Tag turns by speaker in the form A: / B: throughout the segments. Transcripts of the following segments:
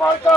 A: Marta.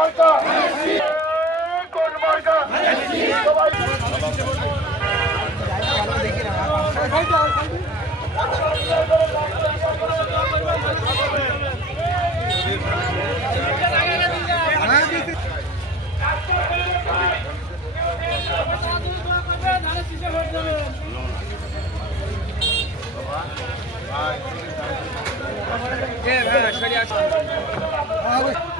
A: মার্কা কোন মার্কা
B: সবাই Yeah, man, I should have.